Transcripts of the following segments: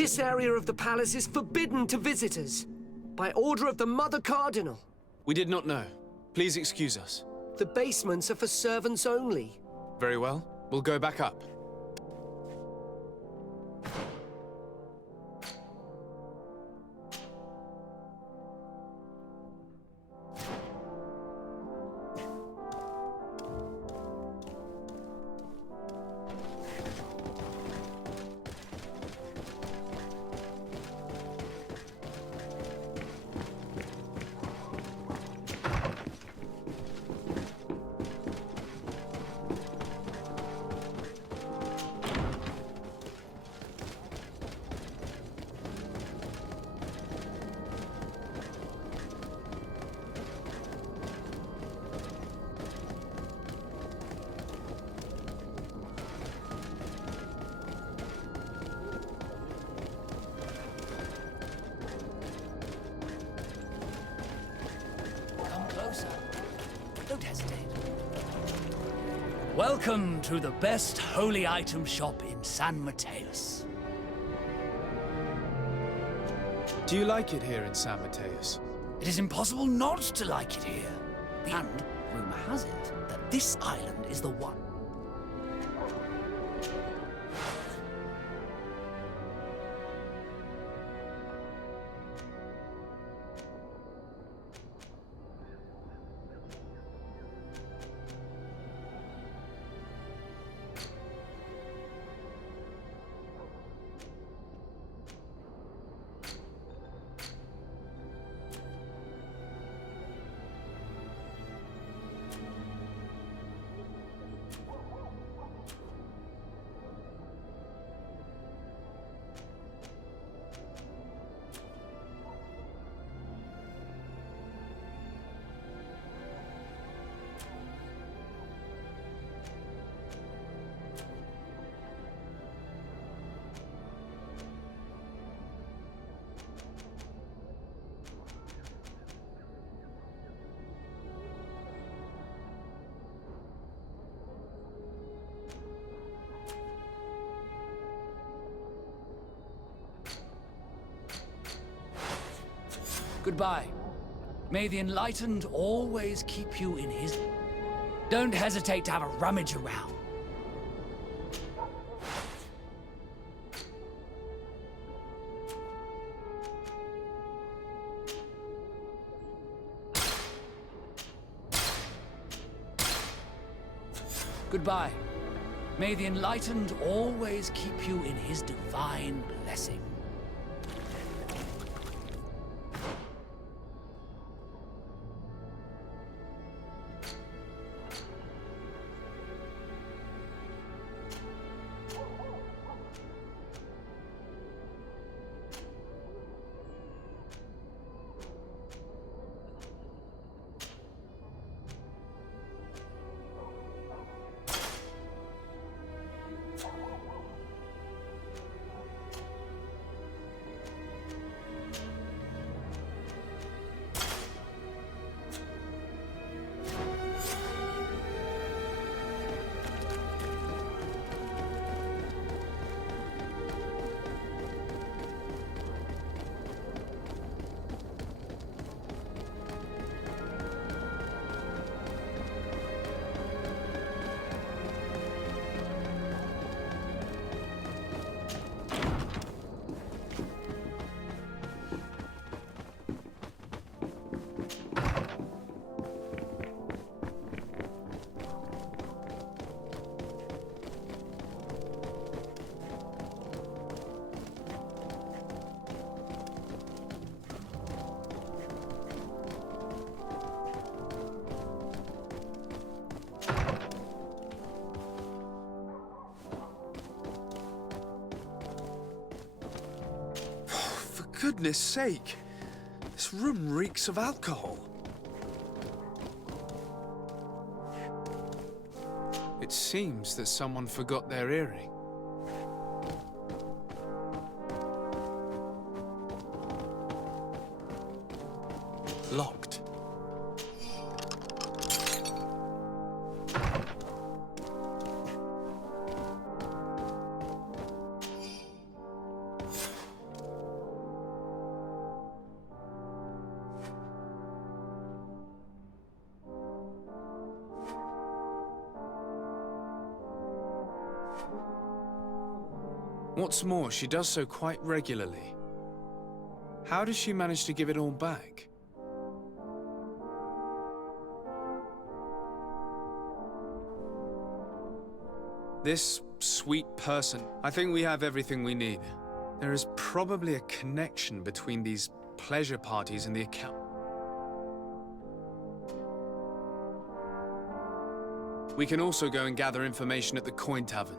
This area of the palace is forbidden to visitors, by order of the Mother Cardinal. We did not know. Please excuse us. The basements are for servants only. Very well. We'll go back up. Don't hesitate. Welcome to the best holy item shop in San Matheus. Do you like it here in San Matheus? It is impossible not to like it here. And rumor has it that this island is the one. Goodbye. May the Enlightened always keep you in his... Don't hesitate to have a rummage around. Goodbye. May the Enlightened always keep you in his divine blessing. Goodness sake! This room reeks of alcohol. It seems that someone forgot their earring. Locked. What's more, she does so quite regularly. How does she manage to give it all back? This sweet person, I think we have everything we need. There is probably a connection between these pleasure parties and the account. We can also go and gather information at the coin tavern.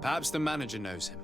Perhaps the manager knows him.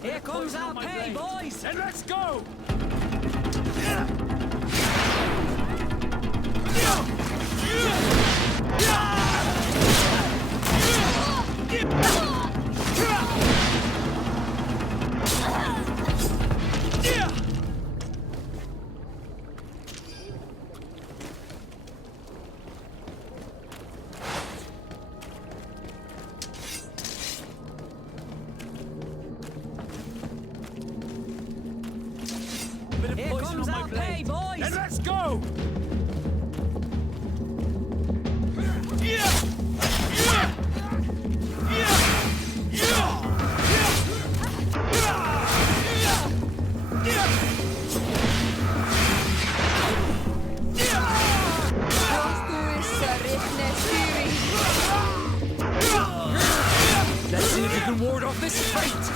Here comes our pay, boys! And let's go! Here comes our pay, boys! And let's go! Let's see if you can ward off this fate!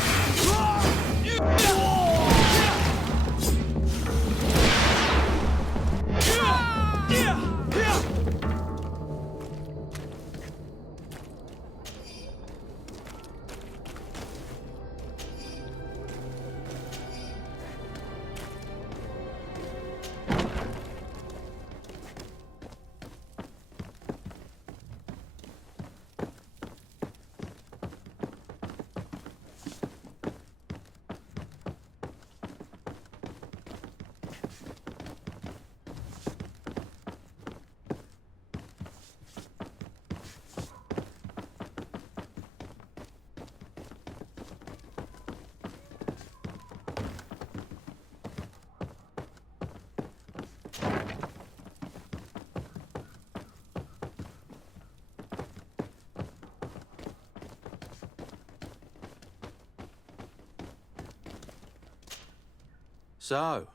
So,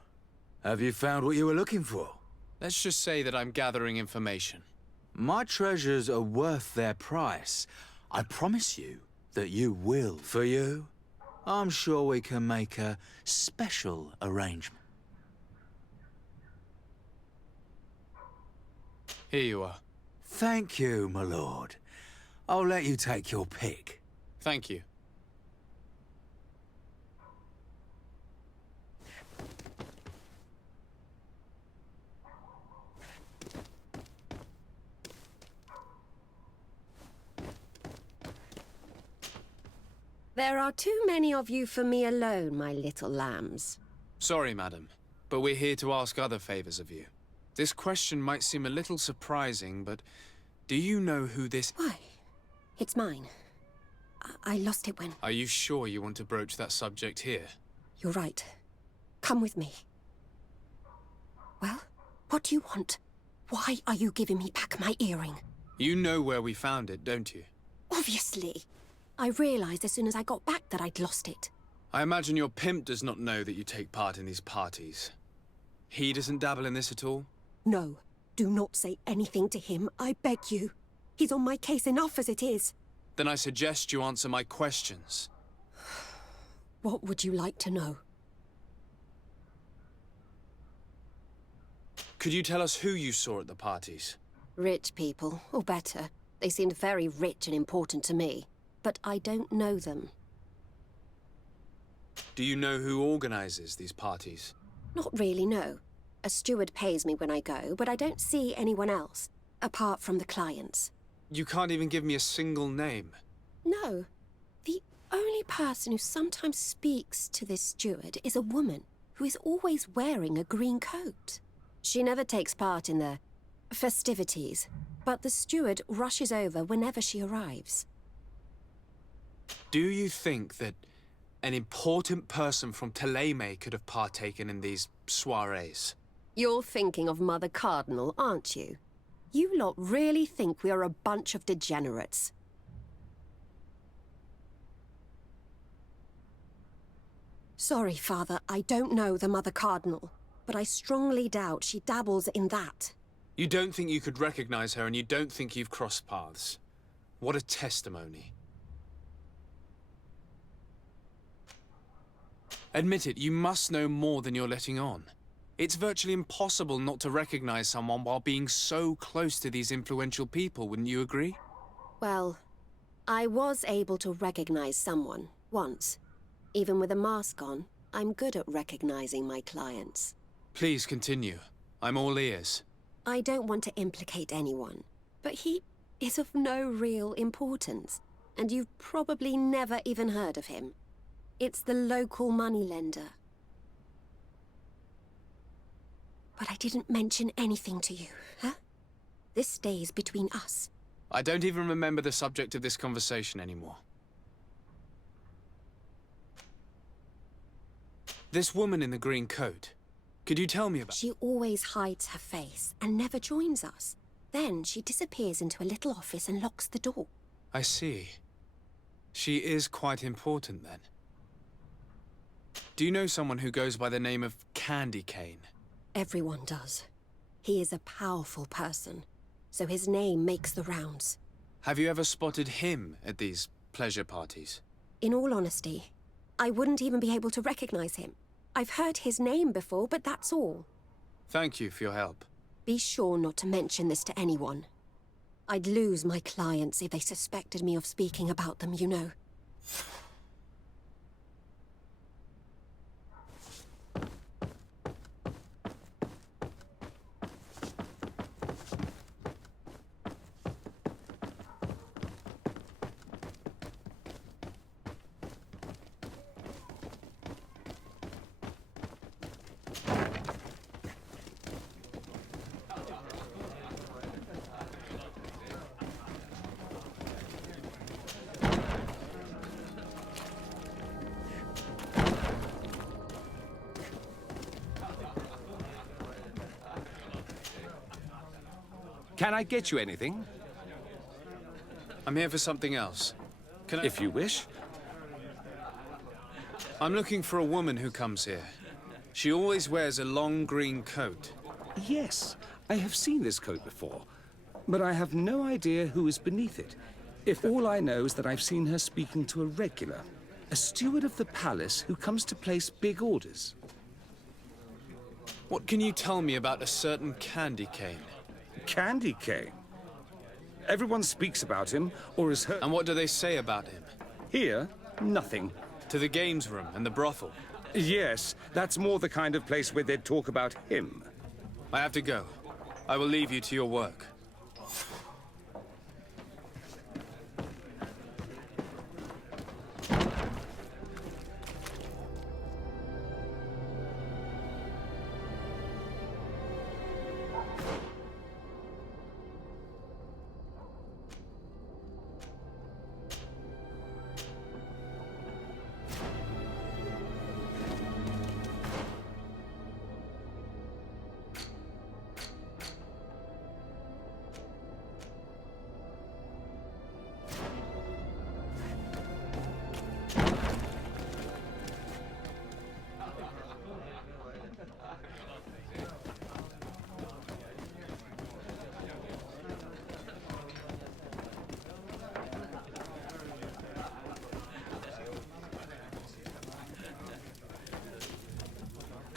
have you found what you were looking for? Let's just say that I'm gathering information. My treasures are worth their price. I promise you that you will. For you, I'm sure we can make a special arrangement. Here you are. Thank you, my lord. I'll let you take your pick. Thank you. There are too many of you for me alone, my little lambs. Sorry, madam, but we're here to ask other favors of you. This question might seem a little surprising, but do you know who this... Why, It's mine. I lost it when... Are you sure you want to broach that subject here? You're right. Come with me. Well, what do you want? Why are you giving me back my earring? You know where we found it, don't you? Obviously. I realized as soon as I got back that I'd lost it. I imagine your pimp does not know that you take part in these parties. He doesn't dabble in this at all? No. Do not say anything to him, I beg you. He's on my case enough as it is. Then I suggest you answer my questions. What would you like to know? Could you tell us who you saw at the parties? Rich people, or better. They seemed very rich and important to me. But I don't know them. Do you know who organizes these parties? Not really, no. A steward pays me when I go, but I don't see anyone else, apart from the clients. You can't even give me a single name. No. The only person who sometimes speaks to this steward is a woman who is always wearing a green coat. She never takes part in the festivities, but the steward rushes over whenever she arrives. Do you think that an important person from Teleme could have partaken in these soirees? You're thinking of Mother Cardinal, aren't you? You lot really think we are a bunch of degenerates. Sorry, Father, I don't know the Mother Cardinal, but I strongly doubt she dabbles in that. You don't think you could recognize her, and you don't think you've crossed paths. What a testimony. Admit it, you must know more than you're letting on. It's virtually impossible not to recognize someone while being so close to these influential people, wouldn't you agree? Well, I was able to recognize someone, once. Even with a mask on, I'm good at recognizing my clients. Please continue. I'm all ears. I don't want to implicate anyone, but he is of no real importance, and you've probably never even heard of him. It's the local moneylender. But I didn't mention anything to you, huh? This stays between us. I don't even remember the subject of this conversation anymore. This woman in the green coat, could you tell me about... She always hides her face and never joins us. Then she disappears into a little office and locks the door. I see. She is quite important, then. Do you know someone who goes by the name of Candy Cane? Everyone does. He is a powerful person, so his name makes the rounds. Have you ever spotted him at these pleasure parties? In all honesty, I wouldn't even be able to recognize him. I've heard his name before, but that's all. Thank you for your help. Be sure not to mention this to anyone. I'd lose my clients if they suspected me of speaking about them, you know. Can I get you anything? I'm here for something else. Can I... If you wish. I'm looking for a woman who comes here. She always wears a long green coat. Yes, I have seen this coat before, but I have no idea who is beneath it. If all I know is that I've seen her speaking to a regular, a steward of the palace who comes to place big orders. What can you tell me about a certain Candy Cane? Candy Cane? Everyone speaks about him, or has heard... And what do they say about him? Here, nothing. To the games room and the brothel? Yes, that's more the kind of place where they'd talk about him. I have to go. I will leave you to your work.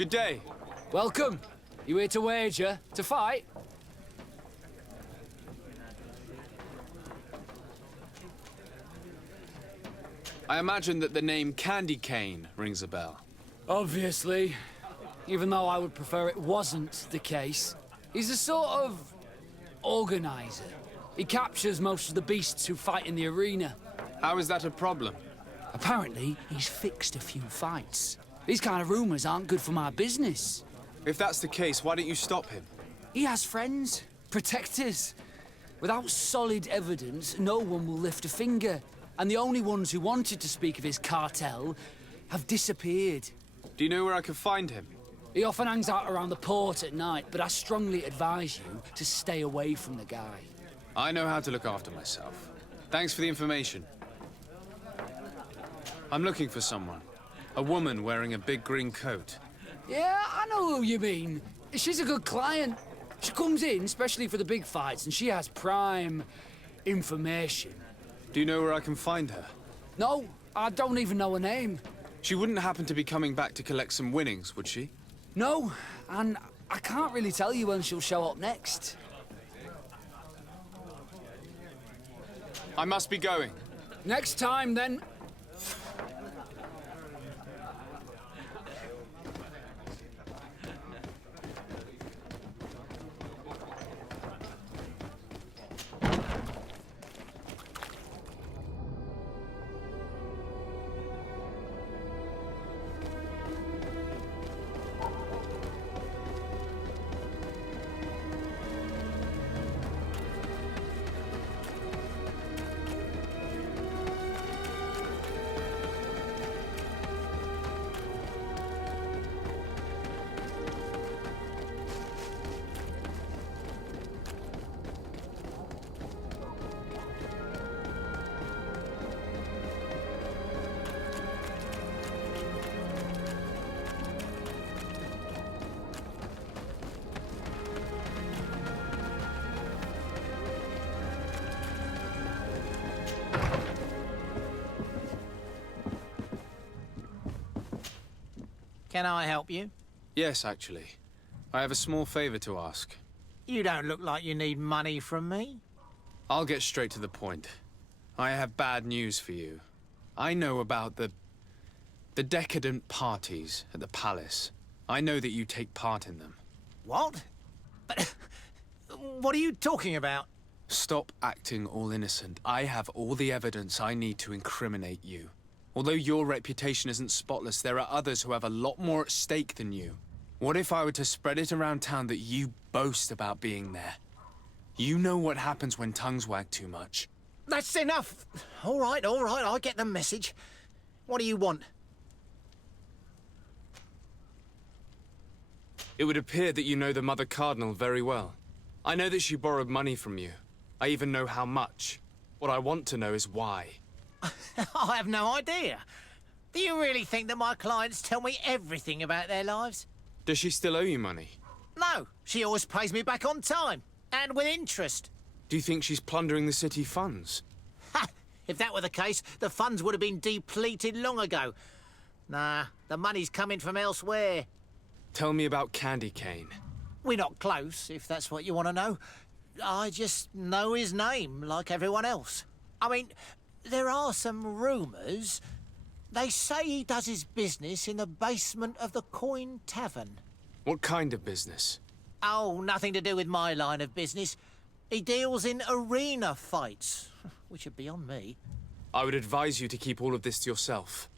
Good day. Welcome. You here to wager? To fight? I imagine that the name Candy Cane rings a bell. Obviously. Even though I would prefer it wasn't the case. He's a sort of organizer. He captures most of the beasts who fight in the arena. How is that a problem? Apparently, he's fixed a few fights. These kind of rumors aren't good for my business. If that's the case, why don't you stop him? He has friends, protectors. Without solid evidence, no one will lift a finger. And the only ones who wanted to speak of his cartel have disappeared. Do you know where I could find him? He often hangs out around the port at night, but I strongly advise you to stay away from the guy. I know how to look after myself. Thanks for the information. I'm looking for someone. A woman wearing a big green coat. Yeah, I know who you mean. She's a good client. She comes in, especially for the big fights, and she has prime information. Do you know where I can find her? No, I don't even know her name. She wouldn't happen to be coming back to collect some winnings, would she? No, and I can't really tell you when she'll show up next. I must be going. Next time, then. Can I help you? Yes, actually. I have a small favor to ask. You don't look like you need money from me. I'll get straight to the point. I have bad news for you. I know about the decadent parties at the palace. I know that you take part in them. What? But what are you talking about? Stop acting all innocent. I have all the evidence I need to incriminate you. Although your reputation isn't spotless, there are others who have a lot more at stake than you. What if I were to spread it around town that you boast about being there? You know what happens when tongues wag too much. That's enough. All right, I get the message. What do you want? It would appear that you know the Mother Cardinal very well. I know that she borrowed money from you. I even know how much. What I want to know is why. I have no idea. Do you really think that my clients tell me everything about their lives? Does she still owe you money? No, she always pays me back on time, and with interest. Do you think she's plundering the city funds? Ha! If that were the case, the funds would have been depleted long ago. Nah, the money's coming from elsewhere. Tell me about Candy Cane. We're not close, if that's what you want to know. I just know his name, like everyone else. I mean, there are some rumours. They say he does his business in the basement of the Coin Tavern. What kind of business? Oh, nothing to do with my line of business. He deals in arena fights, which would be on me. I would advise you to keep all of this to yourself.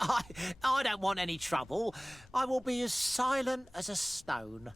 I don't want any trouble. I will be as silent as a stone.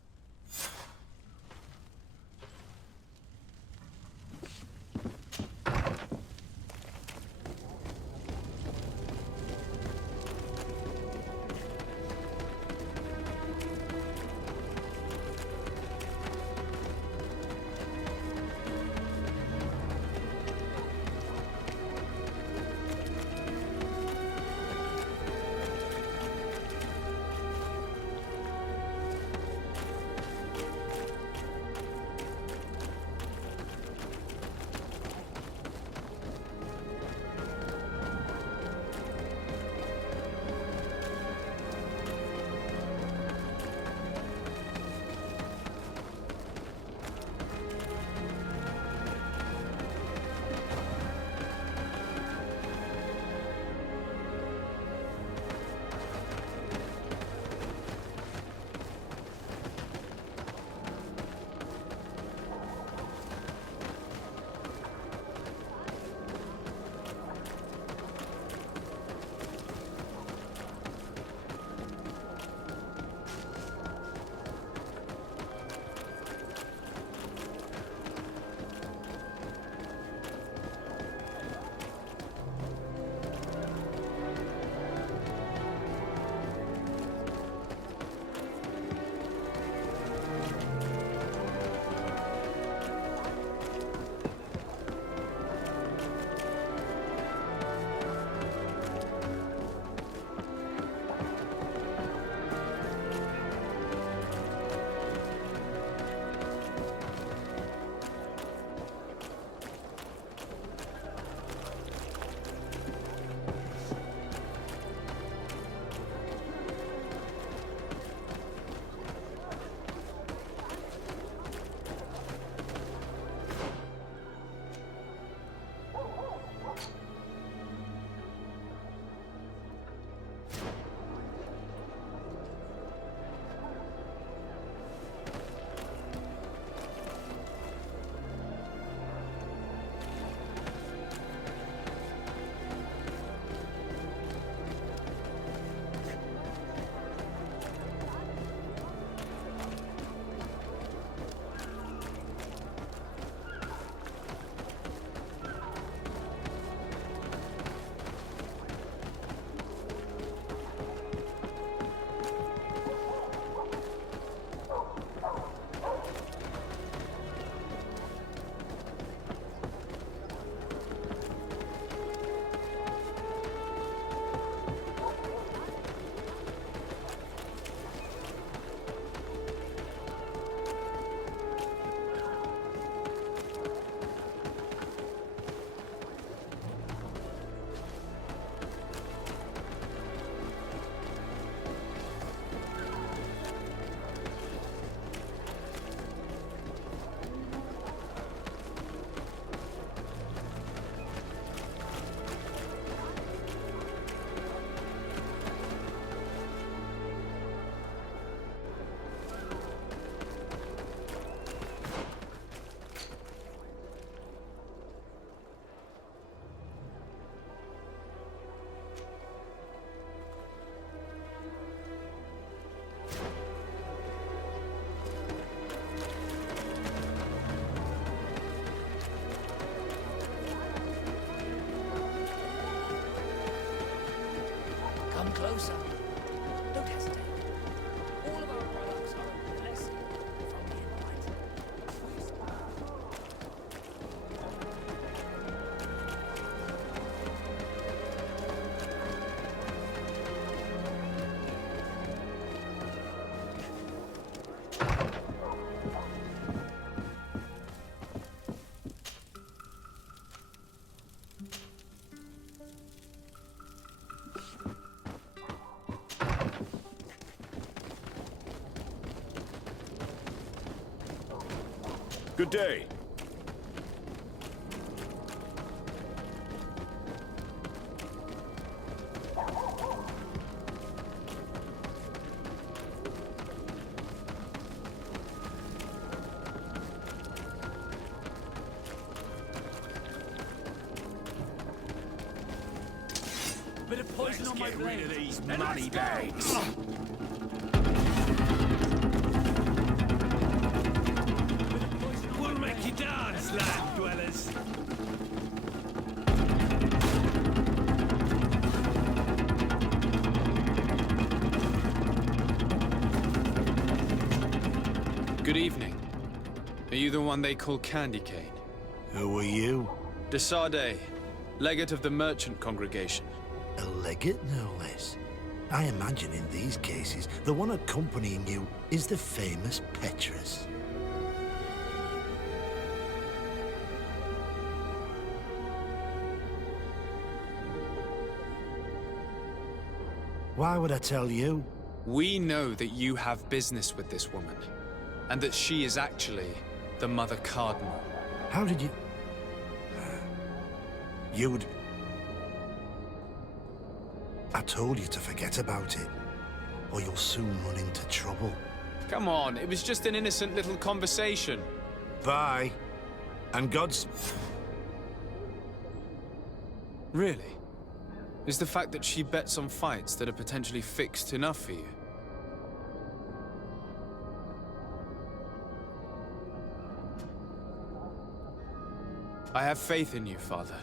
closer. Don't hesitate. All of our products are a blessing from the Almighty. Good day. Bit of poison on my blade. These money bags. We'll make you dance, land dwellers. Good evening. Are you the one they call Candy Cane? Who are you? Desade, legate of the merchant congregation. A legate, no less. I imagine in these cases, the one accompanying you is the famous Petrus. Why would I tell you? We know that you have business with this woman, and that she is actually the Mother Cardinal. How did you... You'd... I told you to forget about it, or you'll soon run into trouble. Come on, it was just an innocent little conversation. Bye. And God's... Really? Is the fact that she bets on fights that are potentially fixed enough for you? I have faith in you, Father.